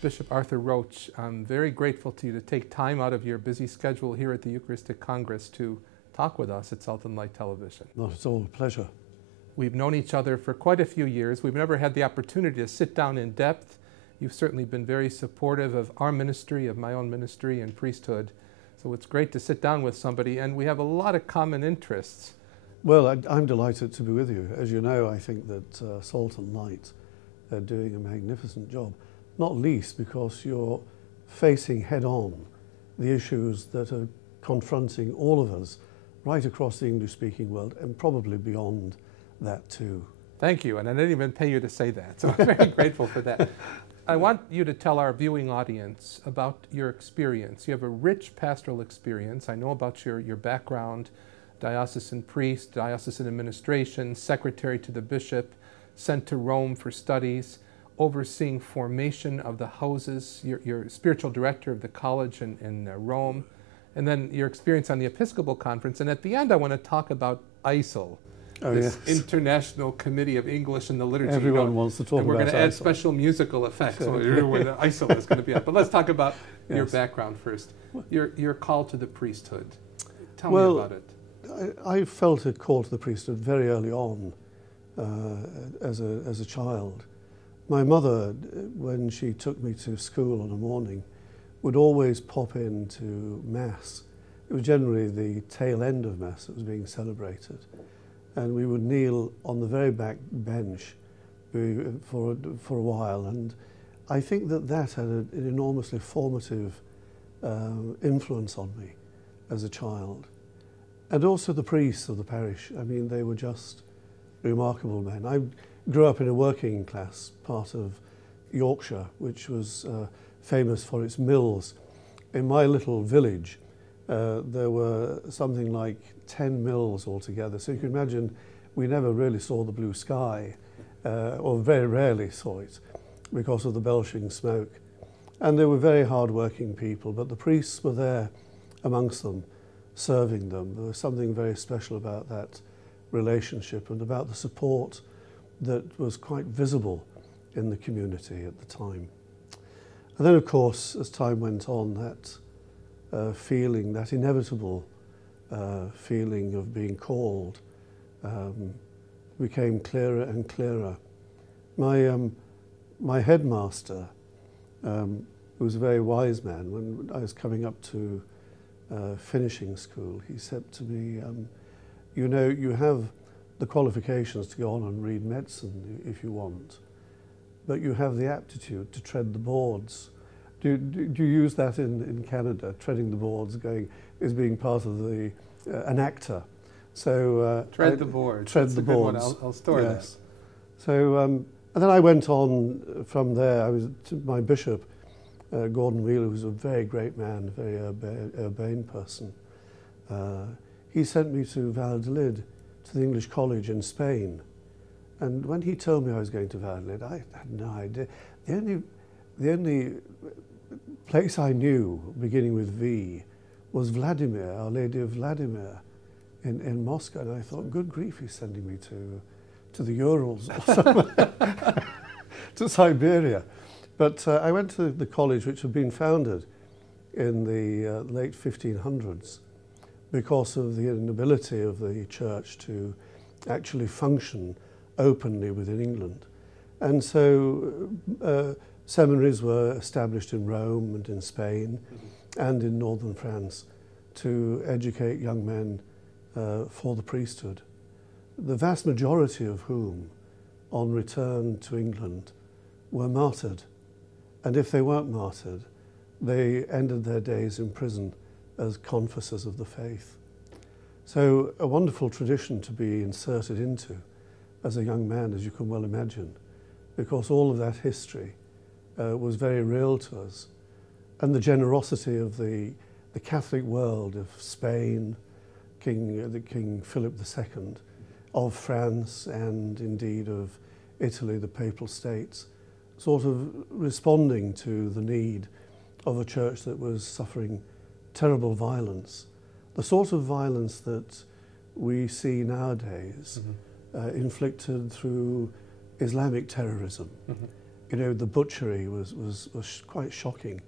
Bishop Arthur Roche, I'm very grateful to you to take time out of your busy schedule here at the Eucharistic Congress to talk with us at Salt and Light Television. Not at all, a pleasure. We've known each other for quite a few years. We've never had the opportunity to sit down in depth. You've certainly been very supportive of our ministry, of my own ministry and priesthood. So it's great to sit down with somebody, and we have a lot of common interests. Well, I'm delighted to be with you. As you know, I think that Salt and Light are doing a magnificent job, not least because you're facing head-on the issues that are confronting all of us right across the English-speaking world and probably beyond that too. Thank you, and I didn't even pay you to say that, so I'm very grateful for that. I want you to tell our viewing audience about your experience. You have a rich pastoral experience. I know about your background, diocesan priest, diocesan administration, secretary to the bishop, sent to Rome for studies, overseeing formation of the houses, you're spiritual director of the college in Rome, and then your experience on the Episcopal Conference. And at the end, I want to talk about ISIL, this International Committee of English and the Liturgy. Everyone wants to talk about it. And we're going to add special musical effects where the ISIL is going to be at. But let's talk about your background first. Your call to the priesthood. Tell me about it. I felt a call to the priesthood very early on as a child. My mother, when she took me to school on a morning, would always pop into Mass. It was generally the tail end of Mass that was being celebrated. And we would kneel on the very back bench for a while. And I think that had an enormously formative influence on me as a child. And also the priests of the parish. I mean, they were just remarkable men. I grew up in a working class part of Yorkshire, which was famous for its mills. In my little village, there were something like 10 mills altogether. So you can imagine we never really saw the blue sky, or very rarely saw it, because of the belching smoke. And they were very hard-working people, but the priests were there amongst them, serving them. There was something very special about that relationship and about the support that was quite visible in the community at the time. And then, of course, as time went on, that feeling, that inevitable feeling of being called became clearer and clearer. My headmaster, who was a very wise man, when I was coming up to finishing school, he said to me, you know, you have the qualifications to go on and read medicine if you want, but you have the aptitude to tread the boards. Do you use that in Canada? Treading the boards, is being part of an actor. So tread the boards. Tread the boards. I'll store that. So and then I went on from there. I was to my bishop, Gordon Wheeler, who was a very great man, a very urbane person. He sent me to Valladolid, to the English College in Spain. And when he told me I was going to Valladolid, I had no idea. The only place I knew, beginning with V, was Vladimir, Our Lady of Vladimir, in Moscow. And I thought, good grief, he's sending me to the Urals or somewhere, to Siberia. But I went to the college, which had been founded in the late 1500s, because of the inability of the church to actually function openly within England. And so seminaries were established in Rome and in Spain and in northern France to educate young men for the priesthood, the vast majority of whom, on return to England, were martyred. And if they weren't martyred, they ended their days in prison as confessors of the faith. So a wonderful tradition to be inserted into as a young man, as you can well imagine, because all of that history was very real to us. And the generosity of the Catholic world of Spain, King Philip II, of France, and indeed of Italy, the Papal States, sort of responding to the need of a church that was suffering terrible violence, the sort of violence that we see nowadays inflicted through Islamic terrorism. you know, the butchery was quite shocking.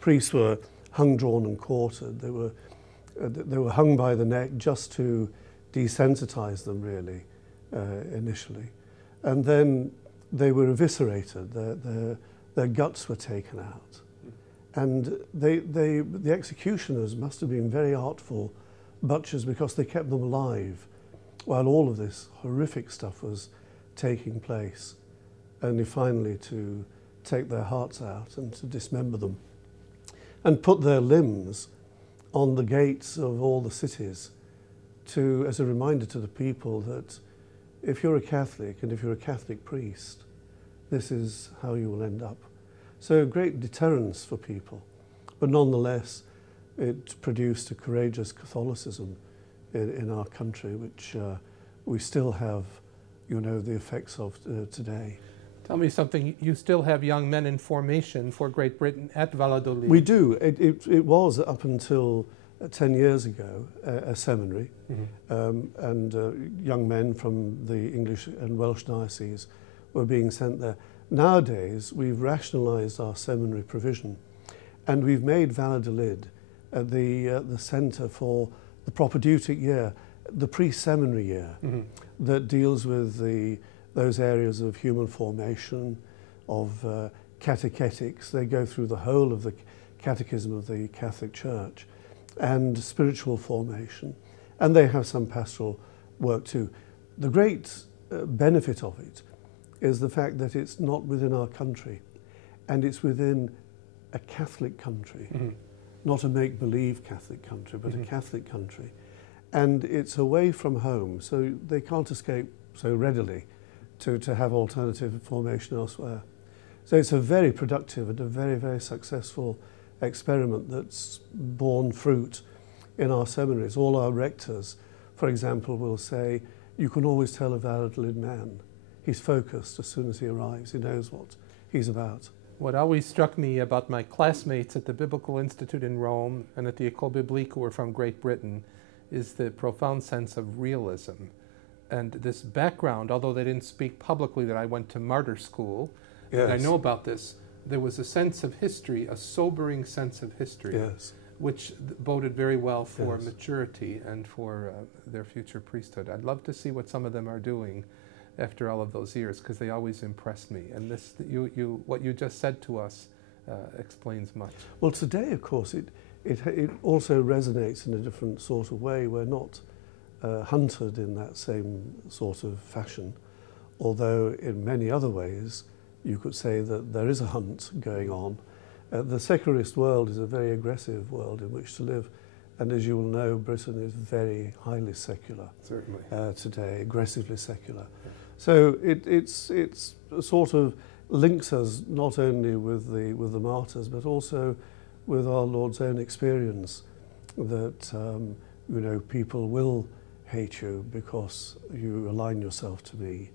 Priests were hung, drawn and quartered. They were hung by the neck just to desensitize them, really, initially. And then they were eviscerated. Their guts were taken out. And the executioners must have been very artful butchers, because they kept them alive while all of this horrific stuff was taking place, only finally to take their hearts out and to dismember them and put their limbs on the gates of all the cities as a reminder to the people that if you're a Catholic and if you're a Catholic priest, this is how you will end up. So great deterrence for people, but nonetheless it produced a courageous Catholicism in our country, which we still have, you know, the effects of today. Tell me something, you still have young men in formation for Great Britain at Valladolid. We do. It was, up until 10 years ago, a seminary, and young men from the English and Welsh dioceses were being sent there. Nowadays, we've rationalised our seminary provision, and we've made Valladolid the centre for the propedeutic year, the pre-seminary year, that deals with those areas of human formation, of catechetics. They go through the whole of the catechism of the Catholic Church, and spiritual formation, and they have some pastoral work too. The great benefit of it is the fact that it's not within our country, and it's within a Catholic country, not a make-believe Catholic country, but a Catholic country. And it's away from home, so they can't escape so readily to have alternative formation elsewhere. So it's a very productive and a very, very successful experiment that's borne fruit in our seminaries. All our rectors, for example, will say, you can always tell a Valladolid man. He's focused as soon as he arrives. He knows what he's about. What always struck me about my classmates at the Biblical Institute in Rome and at the École Biblique who were from Great Britain is the profound sense of realism. And this background, although they didn't speak publicly that I went to martyr school, and I know about this, there was a sense of history, a sobering sense of history, which boded very well for maturity and for their future priesthood. I'd love to see what some of them are doing after all of those years, because they always impressed me. And this, what you just said to us explains much. Well, today, of course, it also resonates in a different sort of way. We're not hunted in that same sort of fashion, although in many other ways you could say that there is a hunt going on. The secularist world is a very aggressive world in which to live, and as you will know, Britain is very highly secular. Certainly. Today, aggressively secular. Yeah. So it's sort of links us not only with the martyrs, but also with our Lord's own experience that you know, people will hate you because you align yourself to me,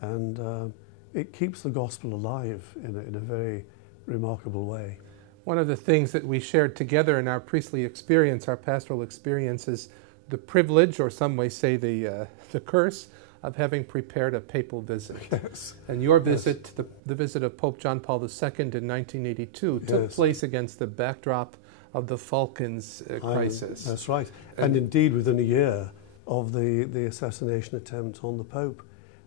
and it keeps the gospel alive in a very remarkable way. One of the things that we shared together in our priestly experience, our pastoral experience, is the privilege, or some may say the curse, of having prepared a papal visit. Yes. And your visit, the visit of Pope John Paul II in 1982, took place against the backdrop of the Falklands crisis. That's right. And indeed within a year of the assassination attempt on the Pope,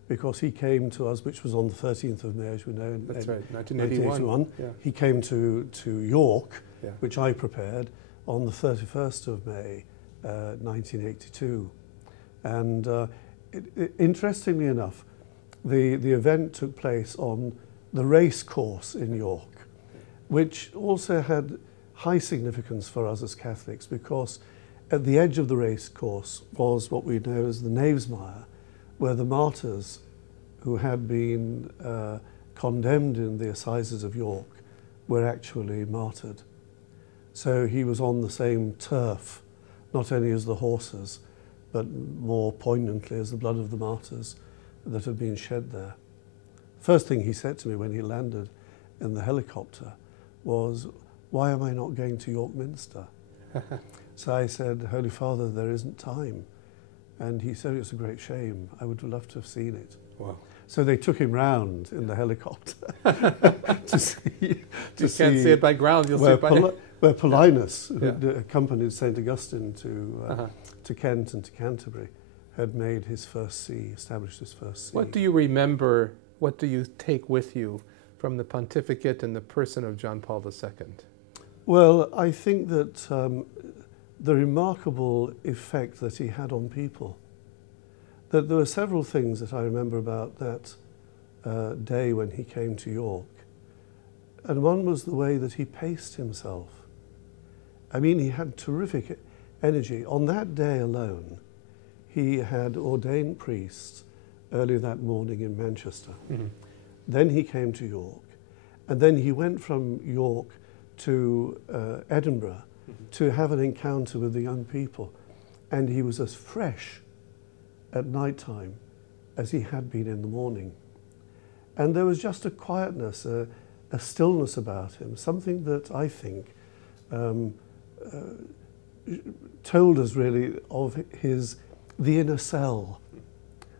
because he came to us, which was on the 13th of May, as we know. That's right, 1981. Yeah. He came to York, which I prepared, on the 31st of May, 1982. And interestingly enough, the event took place on the race course in York, which also had high significance for us as Catholics, because at the edge of the race course was what we know as the Knavesmire, where the martyrs who had been condemned in the assizes of York were actually martyred. So he was on the same turf, not only as the horses, but more poignantly as the blood of the martyrs that had been shed there. First thing he said to me when he landed in the helicopter was, "Why am I not going to York Minster?" So I said, "Holy Father, there isn't time." And he said, "It's a great shame. I would love to have seen it." Wow. So they took him round in the helicopter to see. You can't see it by ground, you'll see it by... Where Paulinus, Yeah. who accompanied St. Augustine to Kent and to Canterbury, had made his first see, established his first see. What do you remember, what do you take with you from the pontificate and the person of John Paul II? Well, I think that the remarkable effect that he had on people, that there were several things that I remember about that day when he came to York. And one was the way that he paced himself. I mean, he had terrific energy. On that day alone, he had ordained priests early that morning in Manchester. Mm-hmm. Then he came to York. And then he went from York to Edinburgh to have an encounter with the young people. And he was as fresh at night time as he had been in the morning. And there was just a quietness, a stillness about him, something that I think told us really of the inner cell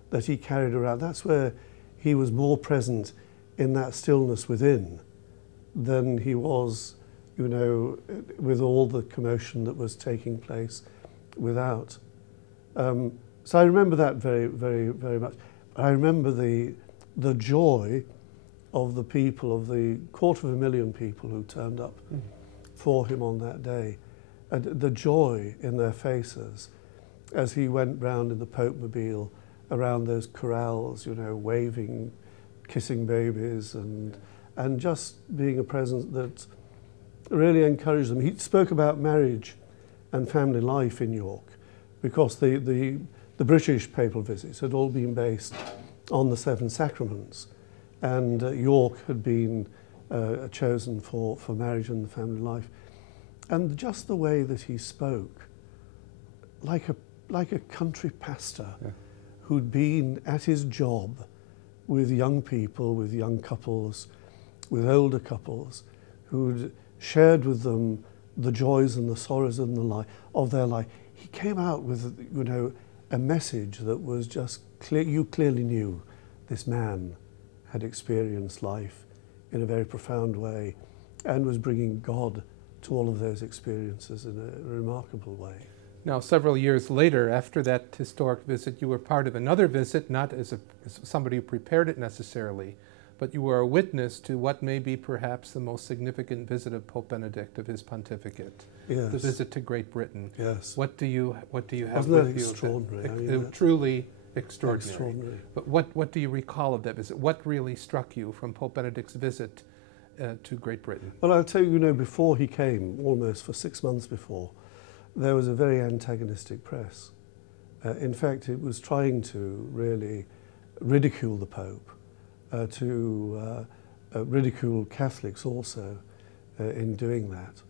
that he carried around. That's where he was more present in that stillness within than he was, you know, with all the commotion that was taking place without. So I remember that very, very, very much. I remember the joy of the people, of the 250,000 people who turned up for him on that day, and the joy in their faces as he went round in the Pope-mobile around those corrals, you know, waving, kissing babies, and just being a presence that really encouraged them. He spoke about marriage and family life in York, because the British papal visits had all been based on the 7 sacraments, and York had been chosen for marriage and the family life. And just the way that he spoke, like a country pastor who'd been at his job with young people, with young couples, with older couples, who'd shared with them the joys and the sorrows and of their life. He came out with, you know, a message that was just clear. You clearly knew this man had experienced life in a very profound way and was bringing God to all of those experiences in a remarkable way. Now, several years later, after that historic visit, you were part of another visit, not as somebody who prepared it necessarily, but you were a witness to what may be perhaps the most significant visit of Pope Benedict of his pontificate, yes. The visit to Great Britain. Yes. What do you have Wasn't with that you? Extraordinary? I mean, truly extraordinary. Extraordinary. But what do you recall of that visit? What really struck you from Pope Benedict's visit to Great Britain? Well, I'll tell you, you know, before he came, almost for 6 months before, there was a very antagonistic press. In fact, it was trying to really ridicule the Pope, to ridicule Catholics also in doing that,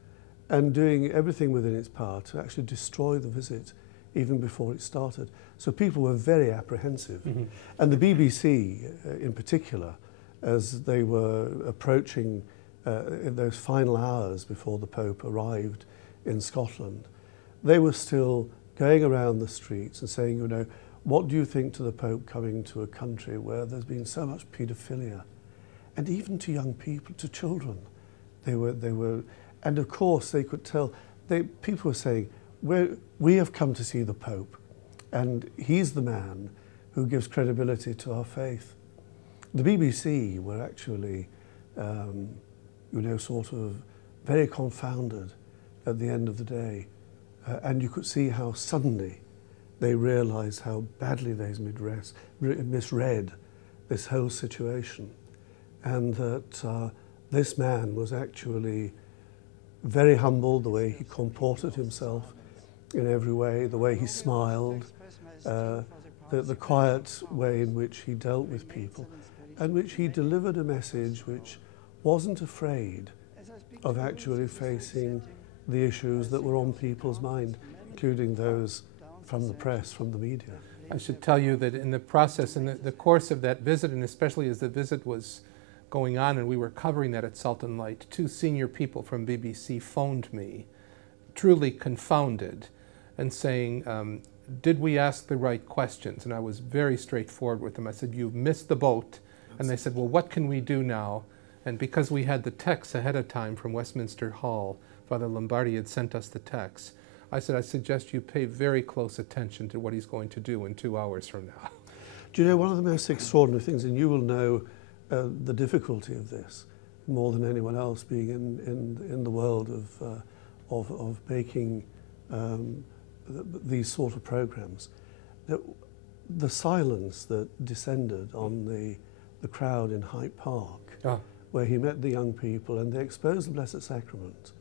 and doing everything within its power to actually destroy the visit even before it started. So people were very apprehensive. Mm-hmm. And the BBC in particular, as they were approaching in those final hours before the Pope arrived in Scotland, they were still going around the streets and saying, you know, what do you think to the Pope coming to a country where there's been so much paedophilia? And even to young people, to children, they were, and of course they could tell, people were saying, we have come to see the Pope, and he's the man who gives credibility to our faith. The BBC were actually, you know, sort of very confounded at the end of the day. And you could see how suddenly they realized how badly they misread this whole situation, and that this man was actually very humble, the way he comported himself in every way, the way he smiled, the quiet way in which he dealt with people, and which he delivered a message which wasn't afraid of actually facing the issues that were on people's mind, including those from the press, from the media. I should tell you that in the process, in the course of that visit, and especially as the visit was going on and we were covering that at Salt and Light, 2 senior people from BBC phoned me, truly confounded, and saying, did we ask the right questions? And I was very straightforward with them. I said, you've missed the boat. And they said, well, what can we do now? And because we had the text ahead of time from Westminster Hall, Father Lombardi had sent us the text, I said, I suggest you pay very close attention to what he's going to do in 2 hours from now. Do you know one of the most extraordinary things, and you will know the difficulty of this more than anyone else, being in the world of making these sort of programs, that the silence that descended on the crowd in Hyde Park, where he met the young people and they exposed the Blessed Sacrament.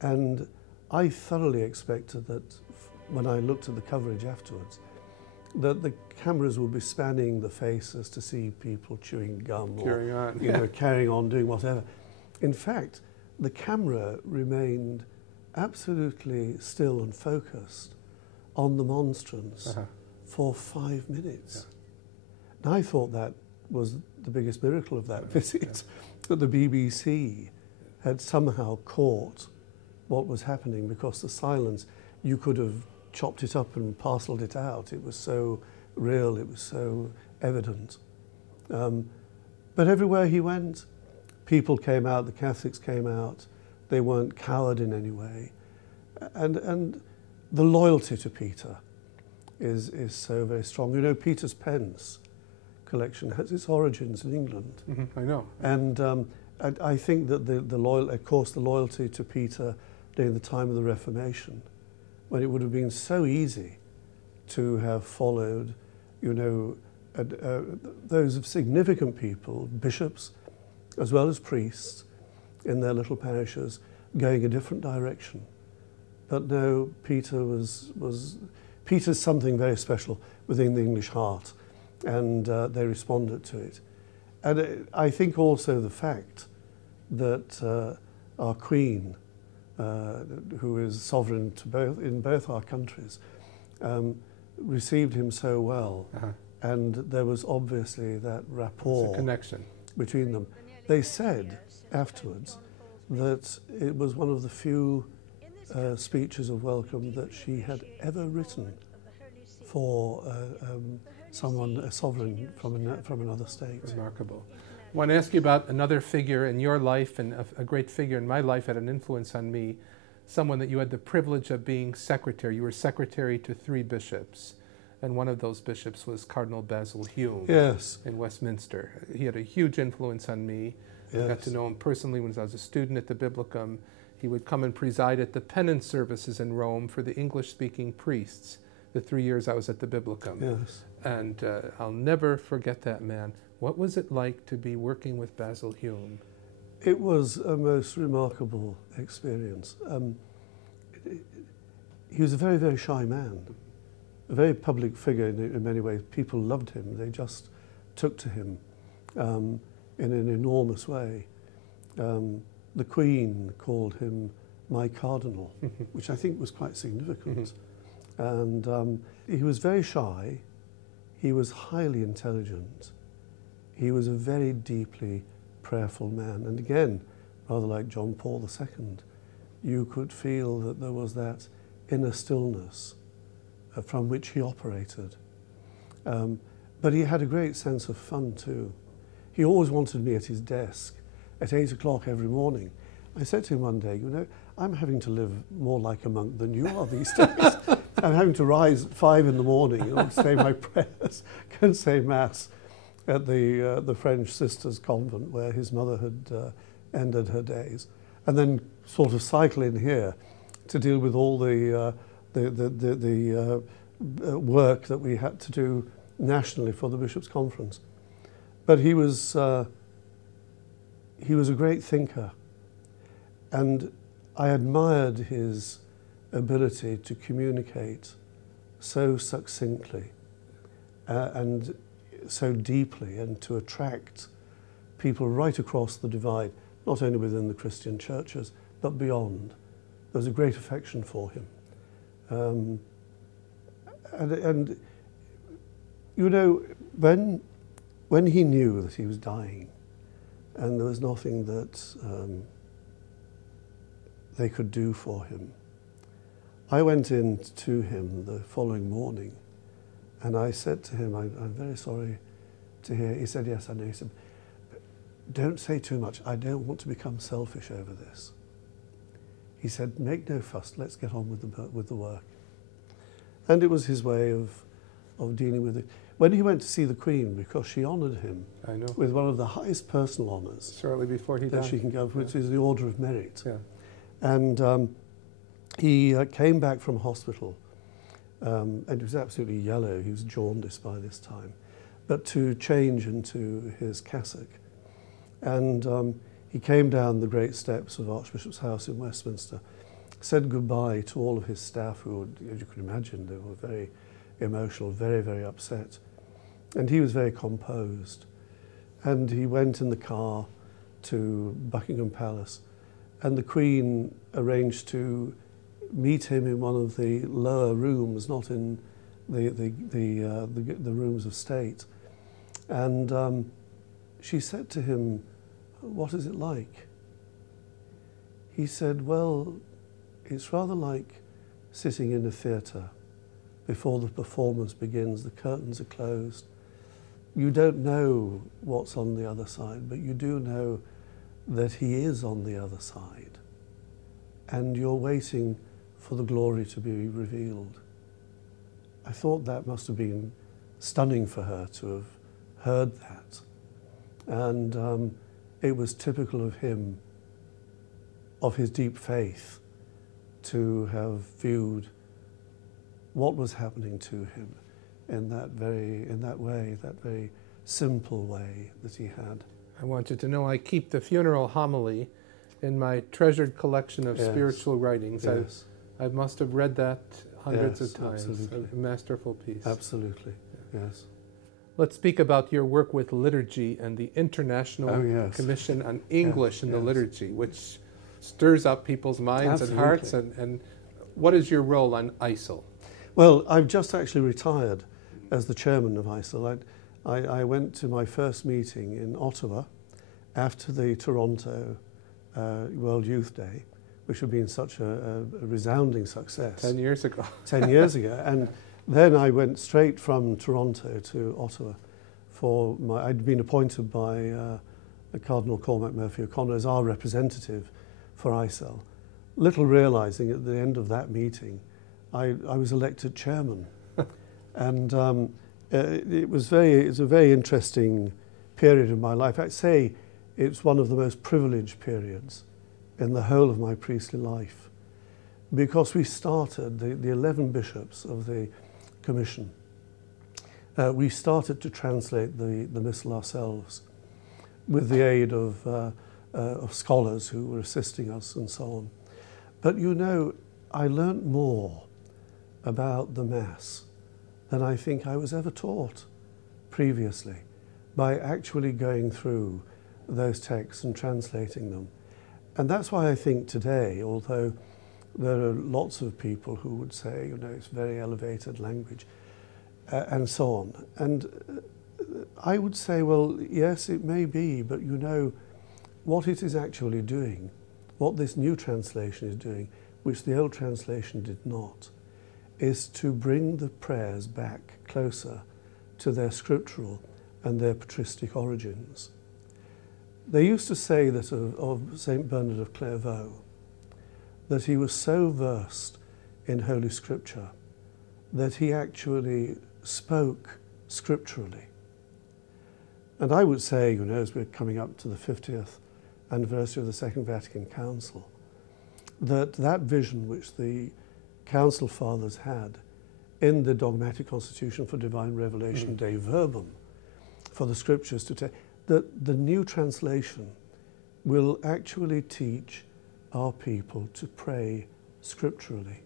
And I thoroughly expected that when I looked at the coverage afterwards, that the cameras would be spanning the faces to see people chewing gum or carrying on, doing whatever. In fact, the camera remained absolutely still and focused on the monstrance for 5 minutes. And I thought that was the biggest miracle of that visit, that the BBC had somehow caught what was happening, because the silence, you could have chopped it up and parceled it out. It was so real, it was so evident. But everywhere he went, people came out, the Catholics came out, they weren't cowed in any way. And the loyalty to Peter is so very strong. You know, Peter's pence collection has its origins in England. I know. And I think that of course, the loyalty to Peter during the time of the Reformation, when it would have been so easy to have followed, you know, those significant people, bishops, as well as priests in their little parishes, going a different direction. But no, Peter's something very special within the English heart, and they responded to it. And I think also the fact that our Queen, who is sovereign in both our countries, received him so well, and there was obviously that rapport, connection between them. They said afterwards that it was one of the few speeches of welcome that she had ever written for someone, a sovereign from another state. Remarkable. I want to ask you about another figure in your life, and a great figure in my life, had an influence on me, someone that you had the privilege of being secretary. You were secretary to 3 bishops, and one of those bishops was Cardinal Basil Hume in Westminster. He had a huge influence on me. I got to know him personally when I was a student at the Biblicum. He would come and preside at the penance services in Rome for the English-speaking priests the 3 years I was at the Biblicum. And I'll never forget that man. What was it like to be working with Basil Hume? It was a most remarkable experience. He was a very, very shy man, a very public figure in many ways. People loved him. They just took to him in an enormous way. The Queen called him my cardinal, which I think was quite significant. And he was very shy. He was highly intelligent. He was a very deeply prayerful man. And again, rather like John Paul II, you could feel that there was that inner stillness from which he operated. But he had a great sense of fun too. He always wanted me at his desk at 8 o'clock every morning. I said to him one day, you know, I'm having to live more like a monk than you are these days. I'm having to rise at 5 in the morning, you know, say my prayers, go and say Mass at the French sisters' convent where his mother had ended her days, and then sort of cycle in here to deal with all the work that we had to do nationally for the Bishops' Conference. But he was a great thinker, and I admired his ability to communicate so succinctly and so deeply, and to attract people right across the divide, not only within the Christian churches, but beyond. There was a great affection for him. And you know, when he knew that he was dying, and there was nothing that they could do for him, I went in to him the following morning, and I said to him, I'm very sorry to hear. He said, yes, I know. He said, don't say too much. I don't want to become selfish over this. He said, make no fuss. Let's get on with the work. And it was his way of dealing with it. When he went to see the Queen, because she honoured him with one of the highest personal honours shortly before he died, that she can give, which is the Order of Merit. Yeah. And he came back from hospital, and he was absolutely yellow. He was jaundiced by this time, but to change into his cassock. And he came down the great steps of Archbishop's House in Westminster, said goodbye to all of his staff who, as you can imagine, they were very emotional, very, very upset. And he was very composed. And he went in the car to Buckingham Palace, and the Queen arranged to meet him in one of the lower rooms, not in the rooms of state. And she said to him, what is it like? He said, well, it's rather like sitting in a theatre before the performance begins. The curtains are closed. You don't know what's on the other side, but you do know that he is on the other side. And you're waiting for the glory to be revealed. I thought that must have been stunning for her to have heard that. And it was typical of him, of his deep faith, to have viewed what was happening to him in that very simple way that he had. I want you to know I keep the funeral homily in my treasured collection of spiritual writings. Yes. I must have read that hundreds of times. Absolutely. A masterful piece. Absolutely, yes. Let's speak about your work with liturgy and the International Commission on English in the Liturgy, which stirs up people's minds and hearts. And what is your role on ISIL? Well, I've just actually retired as the chairman of ISIL. I went to my first meeting in Ottawa after the Toronto World Youth Day, which had been such a resounding success. 10 years ago. 10 years ago. And then I went straight from Toronto to Ottawa I'd been appointed by Cardinal Cormac Murphy O'Connor as our representative for ISIL, little realising at the end of that meeting I was elected chairman. And it was a very interesting period of my life. I'd say it's one of the most privileged periods in the whole of my priestly life, because we started, the 11 bishops of the commission, we started to translate the missal ourselves with the aid of scholars who were assisting us and so on. But you know, I learnt more about the Mass than I think I was ever taught previously by actually going through those texts and translating them. And that's why I think today, although there are lots of people who would say, you know, it's very elevated language, and so on. And I would say, well, yes, it may be, but you know, what it is actually doing, what this new translation is doing, which the old translation did not, is to bring the prayers back closer to their scriptural and their patristic origins. They used to say that of St. Bernard of Clairvaux, that he was so versed in Holy Scripture that he actually spoke scripturally. And I would say, you know, as we're coming up to the 50th anniversary of the Second Vatican Council, that vision which the Council Fathers had in the dogmatic constitution for divine revelation, Dei Verbum, for the scriptures to take, that the new translation will actually teach our people to pray scripturally,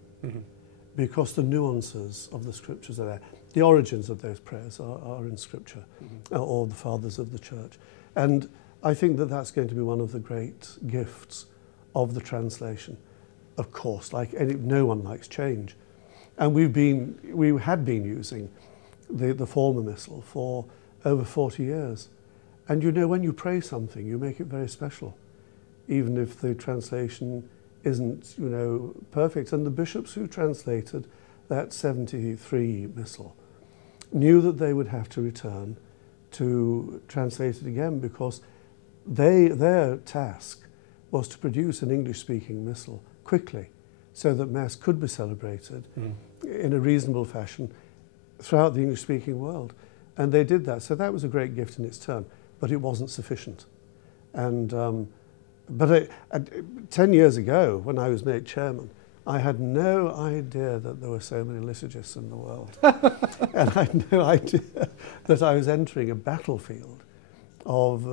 because the nuances of the scriptures are there. The origins of those prayers are in scripture, or the fathers of the church. And I think that that's going to be one of the great gifts of the translation. Of course, like no one likes change. And we had been using the former missal for over 40 years. And you know, when you pray something, you make it very special, even if the translation isn't, you know, perfect. And the bishops who translated that 73 missal knew that they would have to return to translate it again, because their task was to produce an English-speaking missal quickly so that Mass could be celebrated in a reasonable fashion throughout the English-speaking world. And they did that. So that was a great gift in its turn, but it wasn't sufficient. And 10 years ago, when I was made chairman, I had no idea that there were so many liturgists in the world. And I had no idea that I was entering a battlefield of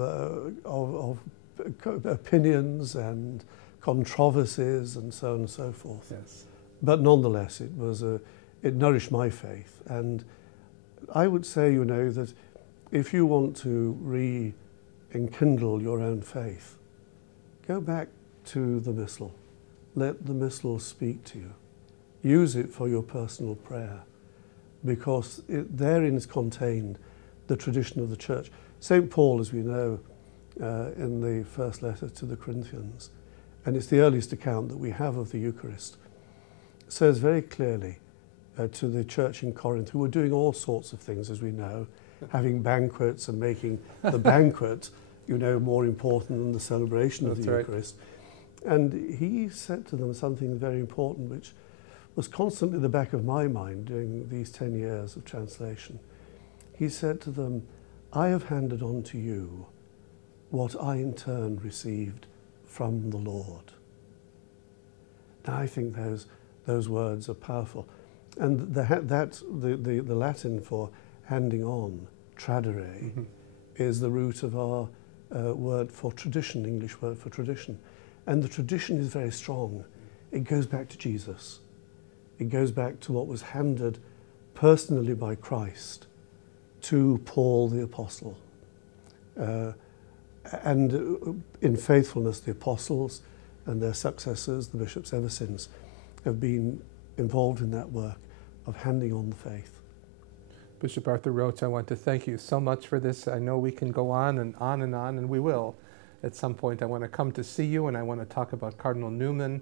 opinions and controversies and so on and so forth. Yes. But nonetheless, it nourished my faith. And I would say, you know, that if you want to re-enkindle your own faith, go back to the Missal. Let the Missal speak to you. Use it for your personal prayer, because therein is contained the tradition of the Church. St. Paul, as we know, in the first letter to the Corinthians, and it's the earliest account that we have of the Eucharist, says very clearly to the church in Corinth, who were doing all sorts of things, as we know, having banquets and making the banquet, you know, more important than the celebration of the Eucharist. And he said to them something very important, which was constantly in the back of my mind during these 10 years of translation. He said to them, I have handed on to you what I in turn received from the Lord. Now, I think those words are powerful. And the Latin for handing on, tradere, is the root of our word for tradition, English word for tradition. And the tradition is very strong. It goes back to Jesus. It goes back to what was handed personally by Christ to Paul the Apostle. And in faithfulness, the apostles and their successors, the bishops ever since, have been involved in that work of handing on the faith. Bishop Arthur Roche, I want to thank you so much for this. I know we can go on and on and on, and we will. At some point, I want to come to see you, and I want to talk about Cardinal Newman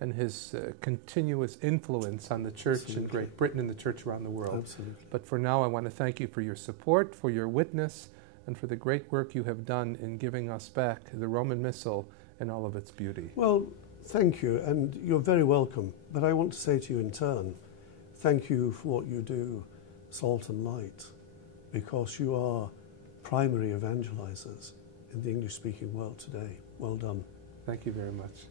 and his continuous influence on the Church Absolutely. in Great Britain and the Church around the world. Absolutely. But for now, I want to thank you for your support, for your witness, and for the great work you have done in giving us back the Roman Missal and all of its beauty. Well, thank you, and you're very welcome. But I want to say to you in turn, thank you for what you do, Salt and Light, because you are primary evangelizers in the English-speaking world today. Well done. Thank you very much.